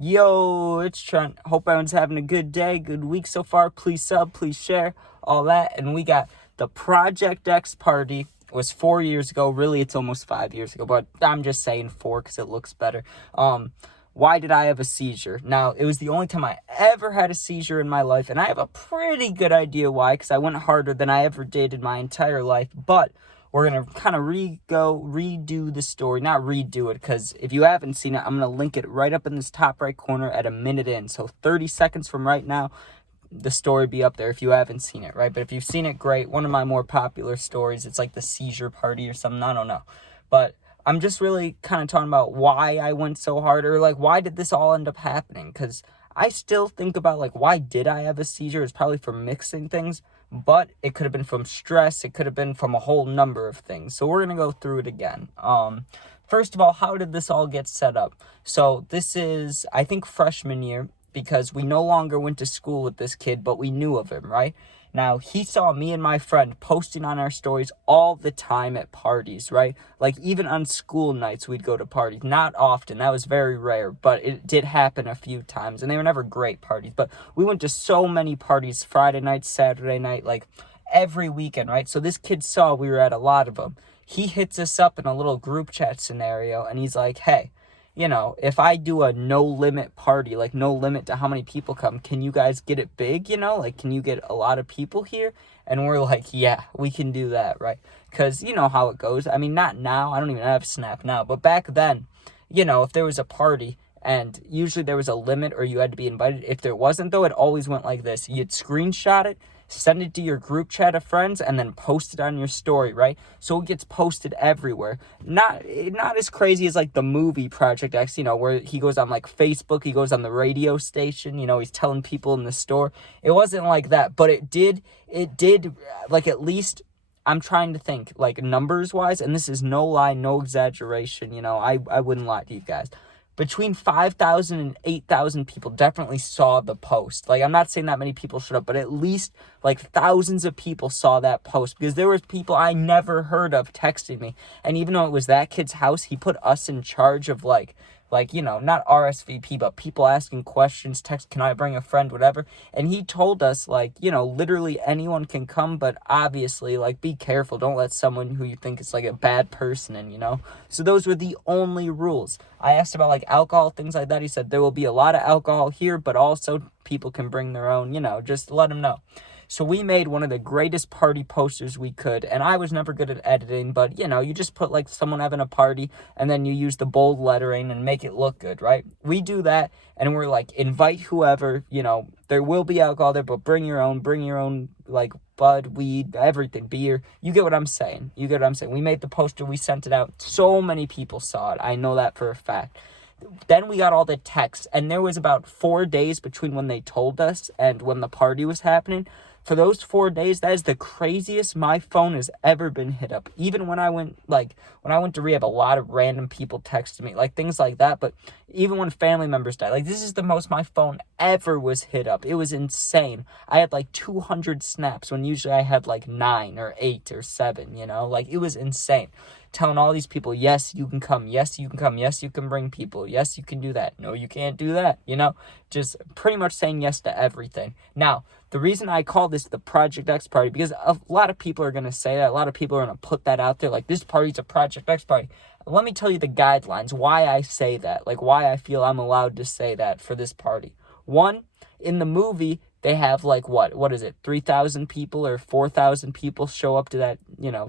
Yo, it's Trent. Hope everyone's having a good day, good week so far. Please sub, please share, all that. And we got the Project X party. It was 4 years ago. Really, it's almost 5 years ago, but I'm just saying 4 because it looks better. Why did I have a seizure? Now, it was the only time I ever had a seizure in my life, and I have a pretty good idea why, because I went harder than I ever did in my entire life, but we're going to kind of redo the story. Not redo it, because if you haven't seen it, I'm going to link it right up in this top right corner at a minute in. So 30 seconds from right now, the story be up there if you haven't seen it, right? But if you've seen it, great. One of my more popular stories. It's like the seizure party or something. I don't know. But I'm just really kind of talking about why I went so hard, or like why did this all end up happening? Because I still think about like why did I have a seizure? It's probably from mixing things, but it could have been from stress. It could have been from a whole number of things. So we're gonna go through it again. First of all, how did this all get set up? So this is, I think, freshman year, because we no longer went to school with this kid, but we knew of him, right? Now, he saw me and my friend posting on our stories all the time at parties, right? Like, even on school nights, we'd go to parties. Not often. That was very rare, but it did happen a few times, and they were never great parties. But we went to so many parties, Friday night, Saturday night, like, every weekend, right? So this kid saw we were at a lot of them. He hits us up in a little group chat scenario, and he's like, hey, if I do a no limit party, like no limit to how many people come, can you guys get it big, like, can you get a lot of people here? And we're like, yeah, we can do that, right? Because you know how it goes. I mean, not now. I don't even have Snap now. But back then, if there was a party and usually there was a limit or you had to be invited. If there wasn't, though, it always went like this. You'd screenshot it, send it to your group chat of friends, and then post it on your story, right? So it gets posted everywhere. Not as crazy as like the movie Project X, where he goes on like Facebook, he goes on the radio station, he's telling people in the store. It wasn't like that, but it did like, at least I'm trying to think like numbers wise, and this is no lie, no exaggeration, I wouldn't lie to you guys. Between 5,000 and 8,000 people definitely saw the post. Like, I'm not saying that many people showed up, but at least, like, thousands of people saw that post. Because there was people I never heard of texting me. And even though it was that kid's house, he put us in charge of, like, not RSVP, but people asking questions, text, can I bring a friend, whatever. And he told us, like, literally anyone can come, but obviously, like, be careful. Don't let someone who you think is, like, a bad person in, So those were the only rules. I asked about, like, alcohol, things like that. He said there will be a lot of alcohol here, but also people can bring their own, just let them know. So we made one of the greatest party posters we could, and I was never good at editing, but, you just put, like, someone having a party, and then you use the bold lettering and make it look good, right? We do that, and we're like, invite whoever, there will be alcohol there, but bring your own, like, bud, weed, everything, beer. You get what I'm saying. We made the poster, we sent it out. So many people saw it. I know that for a fact. Then we got all the texts, and there was about 4 days between when they told us and when the party was happening. For those 4 days, that is the craziest my phone has ever been hit up. Even when I went to rehab, a lot of random people texted me, like things like that. But even when family members died, like, this is the most my phone ever was hit up. It was insane. I had like 200 snaps when usually I had like 9 or 8 or 7, like, it was insane. Telling all these people, yes, you can come, yes, you can come, yes, you can bring people, yes, you can do that, no, you can't do that, just pretty much saying yes to everything. Now, the reason I call this the Project X party, because a lot of people are going to say that, a lot of people are going to put that out there, like, this party's a Project X party. Let me tell you the guidelines, why I say that, like, why I feel I'm allowed to say that for this party. One, in the movie, they have, like, what is it, 3,000 people or 4,000 people show up to that,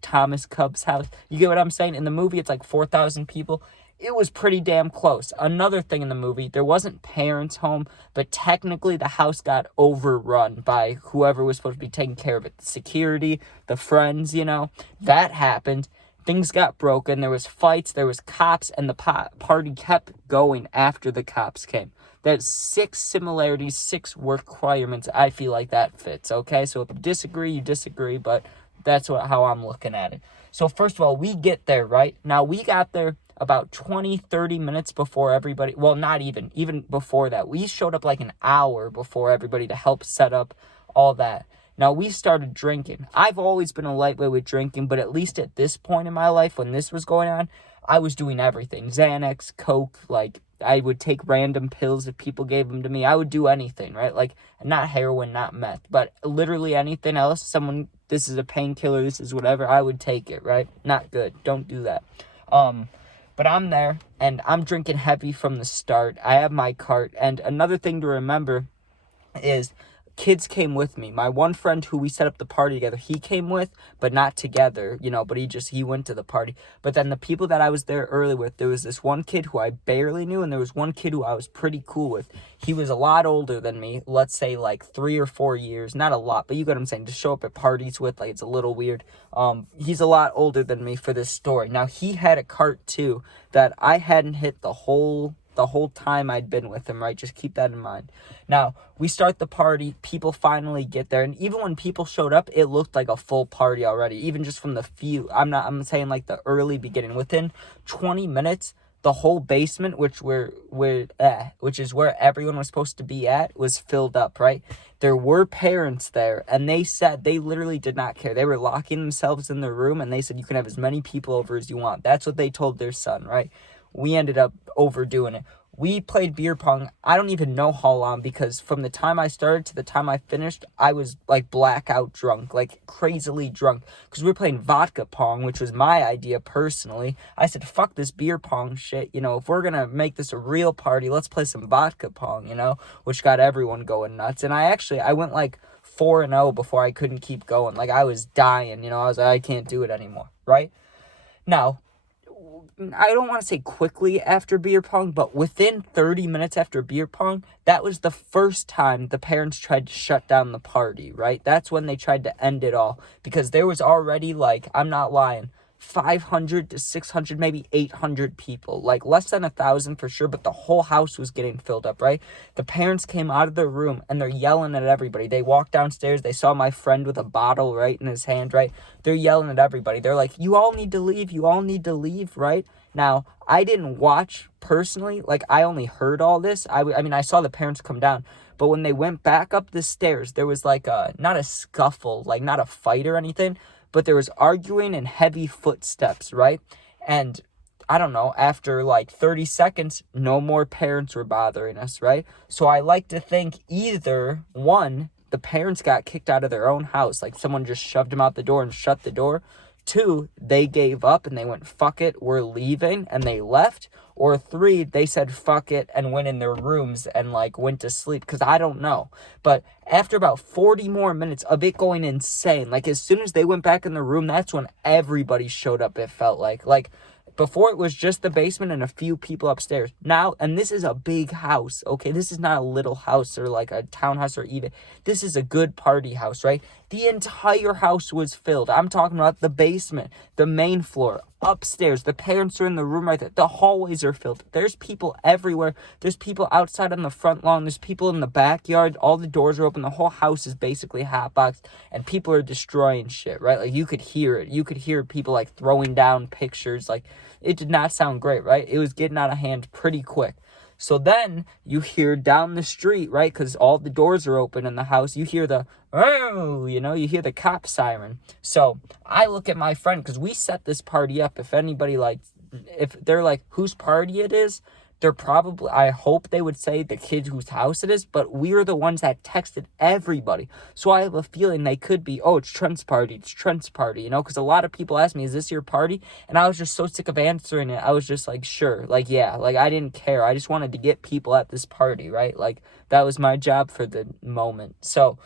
Thomas Cub's house. You get what I'm saying? In the movie, it's like 4,000 people. It was pretty damn close. Another thing in the movie, there wasn't parents home, but technically the house got overrun by whoever was supposed to be taking care of it. The security, the friends, that happened. Things got broken. There was fights. There was cops, and the party kept going after the cops came. That's 6 similarities, 6 requirements. I feel like that fits, okay? So if you disagree, you disagree, but that's how I'm looking at it. So first of all, we get there, right? Now, we got there about 20, 30 minutes before everybody. Well, not even before that. We showed up like an hour before everybody to help set up all that. Now, we started drinking. I've always been a lightweight with drinking, but at least at this point in my life, when this was going on, I was doing everything. Xanax, Coke, like, I would take random pills if people gave them to me. I would do anything, right? Like, not heroin, not meth, but literally anything else. This is a painkiller, this is whatever, I would take it, right? Not good. Don't do that. But I'm there, and I'm drinking heavy from the start. I have my cart, and another thing to remember is kids came with me. My one friend who we set up the party together, he came with, but not together, but he went to the party. But then the people that I was there early with, there was this one kid who I barely knew, and there was one kid who I was pretty cool with. He was a lot older than me, let's say like 3 or 4 years, not a lot, but you get what I'm saying, to show up at parties with, like, it's a little weird. He's a lot older than me for this story. Now, he had a cart too that I hadn't hit the whole time I'd been with him, right? Just keep that in mind. Now, we start the party, people finally get there, and even when people showed up, it looked like a full party already, even just from the few, I'm saying like the early beginning. Within 20 minutes, the whole basement, which is where everyone was supposed to be at, was filled up, right? There were parents there, and they said they literally did not care. They were locking themselves in their room, and they said you can have as many people over as you want. That's what they told their son, right? We ended up overdoing it. We played beer pong, I don't even know how long, because from the time I started to the time I finished, I was, like, blackout drunk, like, crazily drunk, because we were playing vodka pong, which was my idea personally. I said, fuck this beer pong shit, if we're gonna make this a real party, let's play some vodka pong, which got everyone going nuts. And I went, like, 4-0 before I couldn't keep going. Like, I was dying, I was like, I can't do it anymore, right? Now, I don't want to say quickly after beer pong, but within 30 minutes after beer pong, that was the first time the parents tried to shut down the party, right? That's when they tried to end it all, because there was already, like, I'm not lying, 500 to 600, maybe 800 people, like less than 1,000 for sure, but the whole house was getting filled up, right? The parents came out of their room and they're yelling at everybody. They walked downstairs, they saw my friend with a bottle, right, in his hand, right? They're yelling at everybody. They're like, you all need to leave, right? Now, I didn't watch personally, like, I only heard all this. I mean, I saw the parents come down, but when they went back up the stairs, there was like not a scuffle, like not a fight or anything, but there was arguing and heavy footsteps, right? And I don't know, after like 30 seconds, no more parents were bothering us, right? So I like to think either, one, the parents got kicked out of their own house, like someone just shoved them out the door and shut the door. 2, they gave up and they went, fuck it, we're leaving, and they left. Or 3, they said fuck it and went in their rooms and like went to sleep, because I don't know. But after about 40 more minutes of it going insane, like as soon as they went back in the room, that's when everybody showed up, it felt like. Like, before it was just the basement and a few people upstairs. Now, and this is a big house, okay? This is not a little house or like a townhouse or even. This is a good party house, right? The entire house was filled. I'm talking about the basement, the main floor, upstairs. The parents are in the room right there. The hallways are filled. There's people everywhere. There's people outside on the front lawn. There's people in the backyard. All the doors are open. The whole house is basically hotboxed, and people are destroying shit, right? Like, you could hear it. You could hear people like throwing down pictures. Like, it did not sound great, right? It was getting out of hand pretty quick. So then you hear down the street, right? Because all the doors are open in the house. You hear the, oh, you hear the cop siren. So I look at my friend, because we set this party up. If anybody, like, if they're like, whose party it is, they're probably, I hope they would say the kid whose house it is, but we were the ones that texted everybody. So I have a feeling they could be, oh, it's Trent's party, because a lot of people ask me, is this your party? And I was just so sick of answering it. I was just like, sure, like, yeah, like, I didn't care. I just wanted to get people at this party, right? Like, that was my job for the moment. So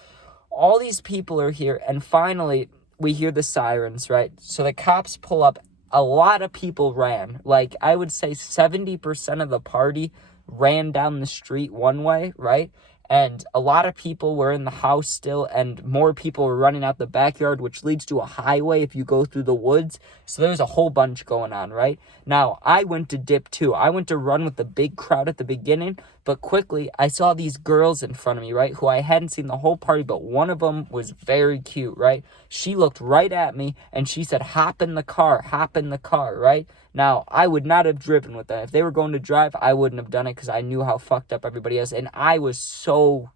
all these people are here, and finally we hear the sirens, right? So the cops pull up. A lot of people ran. Like, I would say 70% of the party ran down the street one way, right? And a lot of people were in the house still, and more people were running out the backyard, which leads to a highway if you go through the woods. So there was a whole bunch going on, right? Now, I went to dip too. I went to run with the big crowd at the beginning, but quickly I saw these girls in front of me, right, who I hadn't seen the whole party, but one of them was very cute, right? She looked right at me, and she said, hop in the car, right? Now, I would not have driven with them. If they were going to drive, I wouldn't have done it, because I knew how fucked up everybody is, and I was so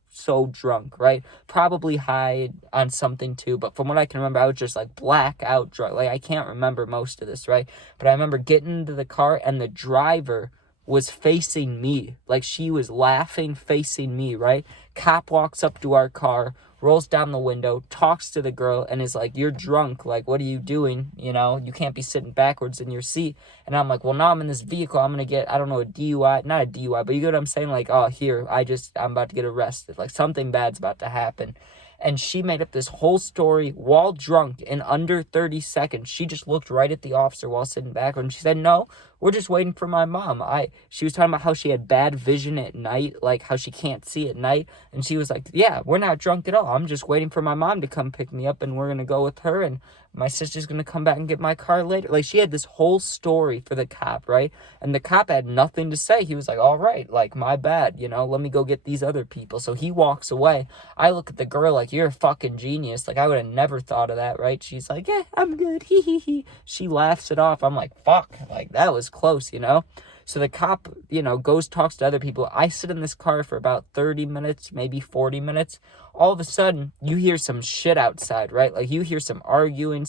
drunk, right? Probably high on something too, but from what I can remember, I was just like blackout drunk. Like, I can't remember most of this, right? But I remember getting into the car, and the driver was facing me. Like, she was laughing, facing me, right? Cop walks up to our car, rolls down the window, talks to the girl, and is like, you're drunk. Like, what are you doing? You know, you can't be sitting backwards in your seat. And I'm like, well, now I'm in this vehicle. I'm going to get, I don't know, a DUI. Not a DUI, but you get what I'm saying? Like, oh, here, I'm about to get arrested. Like, something bad's about to happen. And she made up this whole story while drunk in under 30 seconds. She just looked right at the officer while sitting back, and she said, no, we're just waiting for my mom. She was talking about how she had bad vision at night, like how she can't see at night. And she was like, yeah, we're not drunk at all. I'm just waiting for my mom to come pick me up, and we're going to go with her, and my sister's going to come back and get my car later. Like, she had this whole story for the cop, right? And the cop had nothing to say. He was like, all right, like, my bad, you know, let me go get these other people. So he walks away. I look at the girl like, you're a fucking genius. Like, I would have never thought of that, right? She's like, yeah, I'm good. Hee hee hee. She laughs it off. I'm like, fuck, like, that was close, you know? So the cop, you know, goes, talks to other people. I sit in this car for about 30 minutes, maybe 40 minutes. All of a sudden, you hear some shit outside, right? Like, you hear some arguing,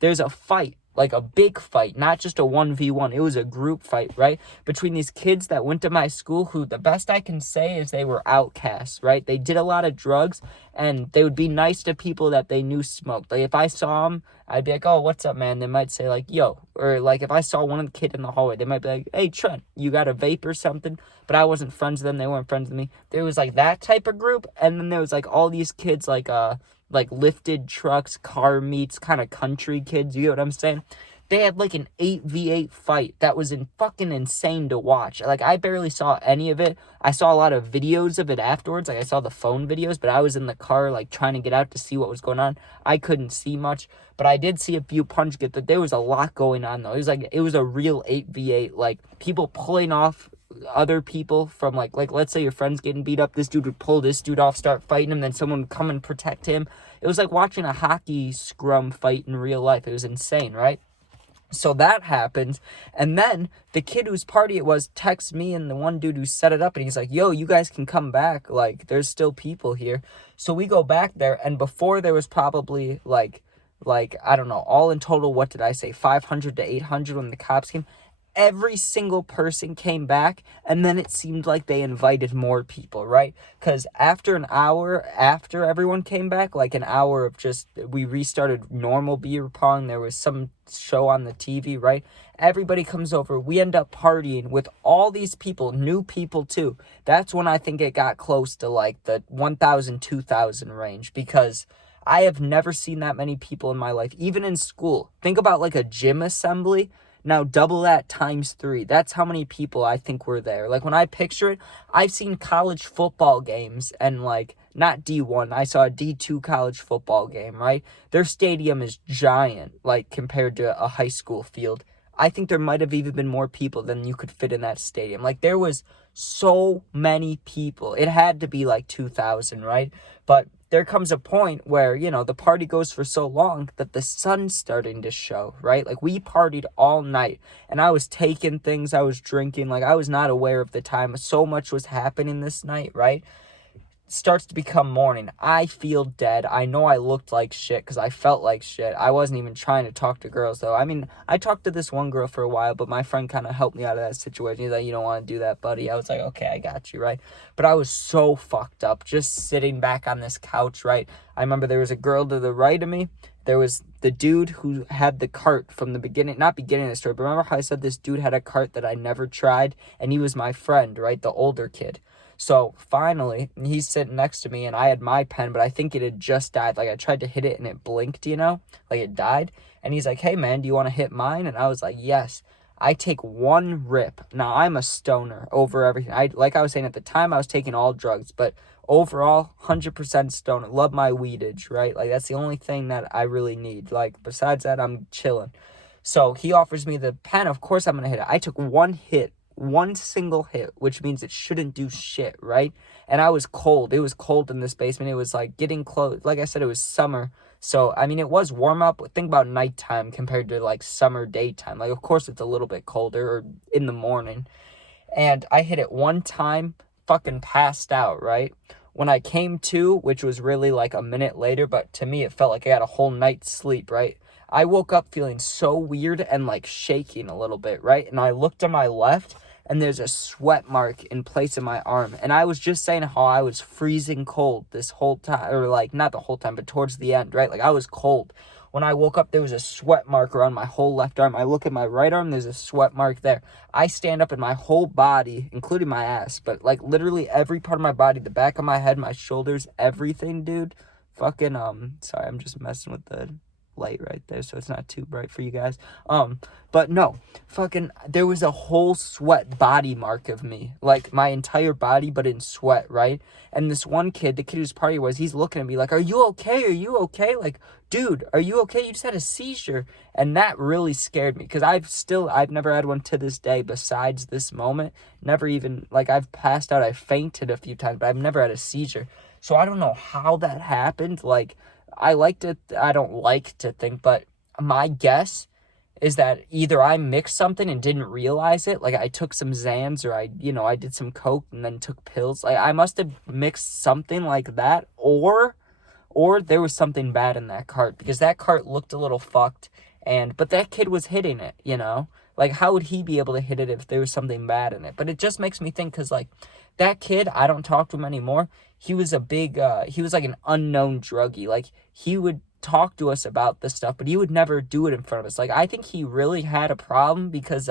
there's a fight, like a big fight, not just a 1v1. It was a group fight, right? Between these kids that went to my school who, the best I can say is they were outcasts, right? They did a lot of drugs, and they would be nice to people that they knew smoked. Like, if I saw them, I'd be like, oh, what's up, man? They might say, like, yo. Or, like, if I saw one of the kids in the hallway, they might be like, hey, Trent, you got a vape or something? But I wasn't friends with them. They weren't friends with me. There was, like, that type of group. And then there was, like, all these kids, like lifted trucks, car meets, kind of country kids. You get what I'm saying? They had, like, an 8v8 fight that was fucking insane to watch. Like, I barely saw any of it. I saw a lot of videos of it afterwards. Like, I saw the phone videos, but I was in the car, like, trying to get out to see what was going on. I couldn't see much, but I did see a few punch get that. There was a lot going on, though. It was a real 8v8, like, people pulling off other people from, like, let's say your friend's getting beat up. This dude would pull this dude off, start fighting him, then someone would come and protect him. It was like watching a hockey scrum fight in real life. It was insane, right? So that happens, and then the kid whose party it was texts me and the one dude who set it up, and he's like, yo, you guys can come back, like, there's still people here. So we go back there, and before there was probably, like, I don't know, all in total, what did I say, 500 to 800 when the cops came. Every single person came back, and then it seemed like they invited more people, right? Because after an hour after everyone came back, like an hour of just, we restarted normal beer pong, there was some show on the TV, right? Everybody comes over, we end up partying with all these people, new people too. That's when I think it got close to, like, the 1,000, 2,000 range, because I have never seen that many people in my life, even in school. Think about, like, a gym assembly. Now, double that times 3. That's how many people I think were there. Like, when I picture it, I've seen college football games, and, like, not D1. I saw a D2 college football game, right? Their stadium is giant, like, compared to a high school field. I think there might have even been more people than you could fit in that stadium. Like, there was so many people. It had to be, like, 2,000, right? But there comes a point where, you know, the party goes for so long that the sun's starting to show, right? Like, we partied all night, and I was taking things, I was drinking, like, I was not aware of the time. So much was happening this night, right? Starts to become morning. I feel dead. I know I looked like shit because I felt like shit. I wasn't even trying to talk to girls, though. I mean, I talked to this one girl for a while, but my friend kind of helped me out of that situation. He's like, you don't want to do that, buddy. I was like, okay, I got you, right? But I was so fucked up just sitting back on this couch, right? I remember there was a girl to the right of me. There was the dude who had the cart from the beginning, not beginning of the story, but remember how I said this dude had a cart that I never tried? And he was my friend, right? The older kid. So finally, he's sitting next to me, and I had my pen, but I think it had just died. Like, I tried to hit it, and it blinked, you know? Like, it died. And he's like, hey, man, do you want to hit mine? And I was like, yes. I take one rip. Now, I'm a stoner over everything. Like I was saying, at the time, I was taking all drugs, but overall, 100% stoner. Love my weedage, right? Like, that's the only thing that I really need. Like, besides that, I'm chilling. So he offers me the pen. Of course, I'm going to hit it. I took one single hit, which means it shouldn't do shit, right? And I was cold. It was cold in this basement. It was, like, getting close. Like I said, it was summer. So, I mean, it was warm up. Think about nighttime compared to, like, summer daytime. Like, of course, it's a little bit colder, or in the morning. And I hit it one time, fucking passed out, right? When I came to, which was really, like, a minute later, but to me, it felt like I had a whole night's sleep, right? I woke up feeling so weird and, like, shaking a little bit, right? And I looked to my left, and there's a sweat mark in place of my arm. And I was just saying how I was freezing cold this whole time, or like not the whole time, but towards the end, right? Like I was cold. When I woke up, there was a sweat mark around my whole left arm. I look at my right arm, there's a sweat mark there. I stand up and my whole body, including my ass, but like literally every part of my body, the back of my head, my shoulders, everything, dude. Fucking, sorry, I'm just messing with the light right there, so it's not too bright for you guys. But no, fucking, there was a whole sweat body mark of me, like my entire body, but in sweat, right? And this one kid, the kid whose party was, he's looking at me like, are you okay? Are you okay? Like, dude, are you okay? You just had a seizure. And that really scared me, because I've never had one to this day besides this moment. Never even, like, I've passed out, I've fainted a few times, but I've never had a seizure. So I don't know how that happened. Like, I don't like to think, but my guess is that either I mixed something and didn't realize it, like I took some Xans, or I did some coke and then took pills. Like I must have mixed something like that, or there was something bad in that cart, because that cart looked a little fucked, but that kid was hitting it, Like how would he be able to hit it if there was something bad in it? But it just makes me think, because like that kid, I don't talk to him anymore. He was he was like an unknown druggie. Like he would talk to us about this stuff, but he would never do it in front of us. Like I think he really had a problem, because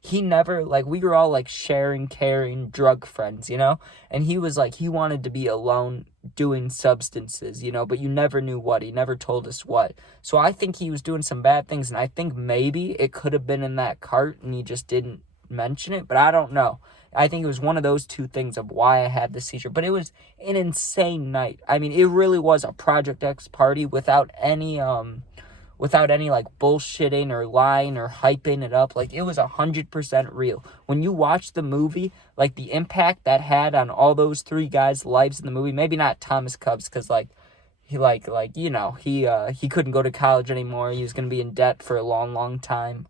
he never, like, we were all like sharing, caring drug friends, and he was like, he wanted to be alone doing substances, but you never knew what. He never told us what. So I think he was doing some bad things, and I think maybe it could have been in that cart and he just didn't mention it, but I don't know. I think it was one of those two things of why I had the seizure. But it was an insane night. I mean, it really was a Project X party without any like bullshitting or lying or hyping it up. Like it was 100% real. When you watch the movie, like the impact that had on all those three guys' lives in the movie, maybe not Thomas Cubs, because like he he couldn't go to college anymore. He was gonna be in debt for a long time.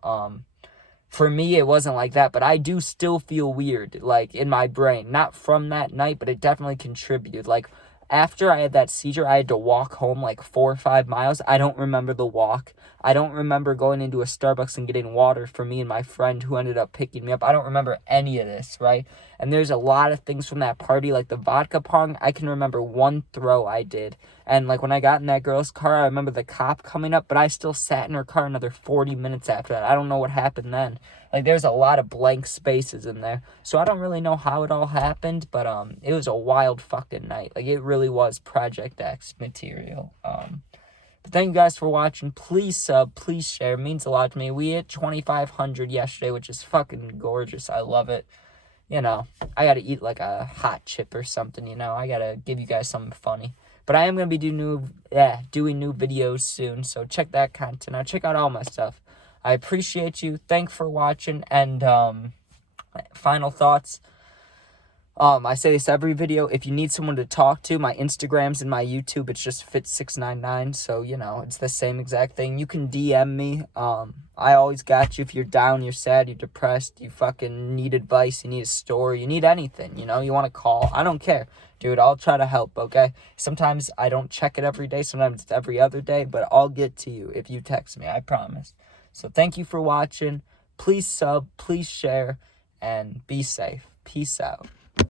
For me, it wasn't like that, but I do still feel weird, like, in my brain. Not from that night, but it definitely contributed. Like, after I had that seizure, I had to walk home, like, 4 or 5 miles. I don't remember the walk. I don't remember going into a Starbucks and getting water for me and my friend who ended up picking me up. I don't remember any of this, right? And there's a lot of things from that party, like the vodka pong. I can remember one throw I did. And, like, when I got in that girl's car, I remember the cop coming up, but I still sat in her car another 40 minutes after that. I don't know what happened then. Like, there's a lot of blank spaces in there. So I don't really know how it all happened, but it was a wild fucking night. Like, it really was Project X material. But thank you guys for watching. Please sub, please share. It means a lot to me. We hit 2,500 yesterday, which is fucking gorgeous. I love it. I gotta eat like a hot chip or something, I gotta give you guys something funny. But I am gonna be doing new videos soon, so check that content out. Check out all my stuff. I appreciate you. Thanks for watching. And final thoughts. I say this every video. If you need someone to talk to, my Instagram's and my YouTube, it's just fit699. So, it's the same exact thing. You can DM me. I always got you. If you're down, you're sad, you're depressed, you fucking need advice, you need a story, you need anything, you want to call. I don't care. Dude, I'll try to help, okay? Sometimes I don't check it every day. Sometimes it's every other day. But I'll get to you if you text me. I promise. So thank you for watching. Please sub, please share, and be safe. Peace out.